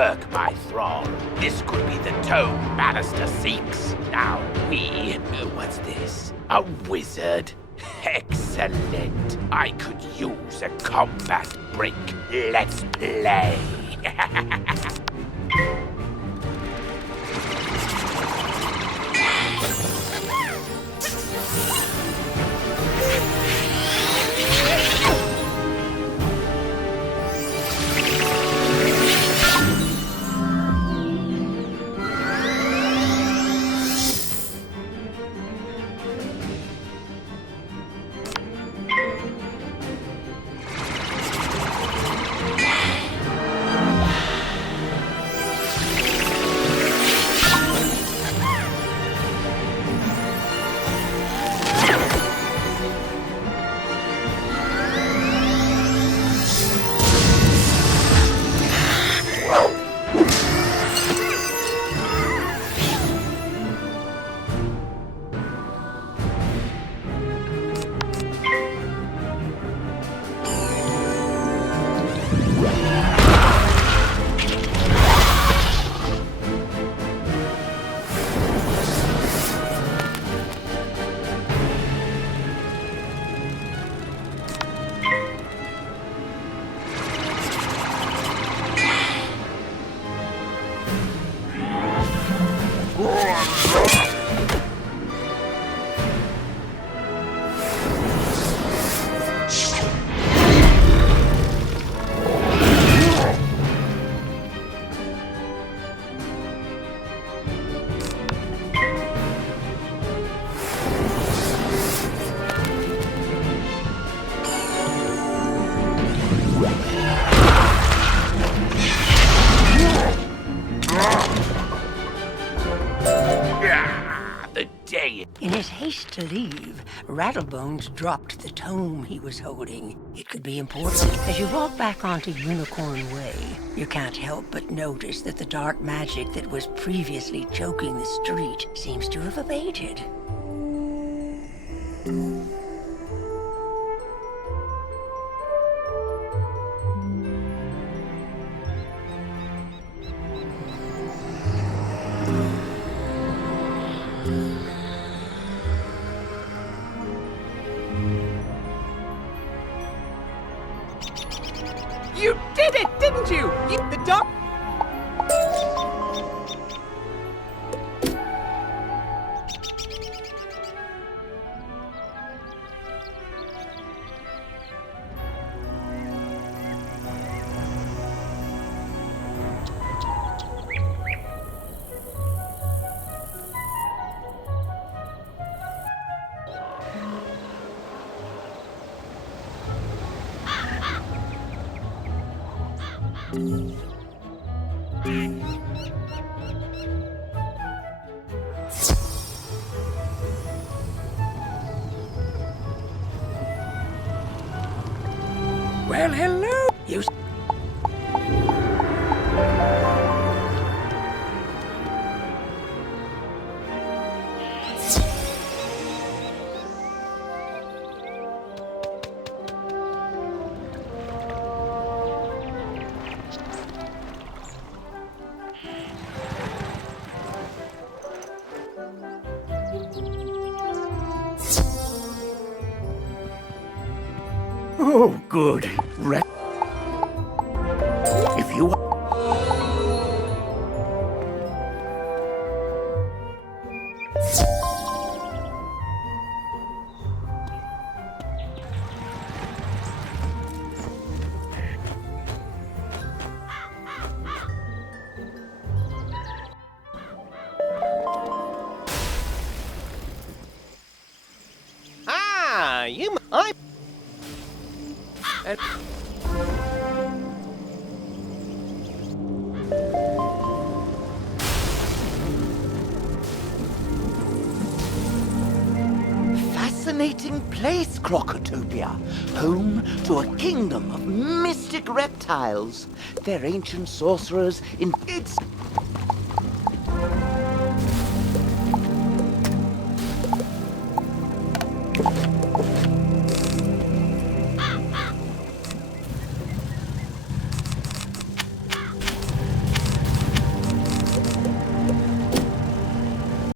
work, my thrall. This could be the tome Bannister seeks. Now what's this? A wizard? Excellent. I could use a combat break. Let's play. In his haste to leave, Rattlebones dropped the tome he was holding. It could be important. As you walk back onto Unicorn Way, you can't help but notice that the dark magic that was previously choking the street seems to have abated. You did it, didn't you? The dog... Well, hello. You... Oh, good. If you... Fascinating place, Crocotopia. Home to a kingdom of mystic reptiles. Their ancient sorcerers in its...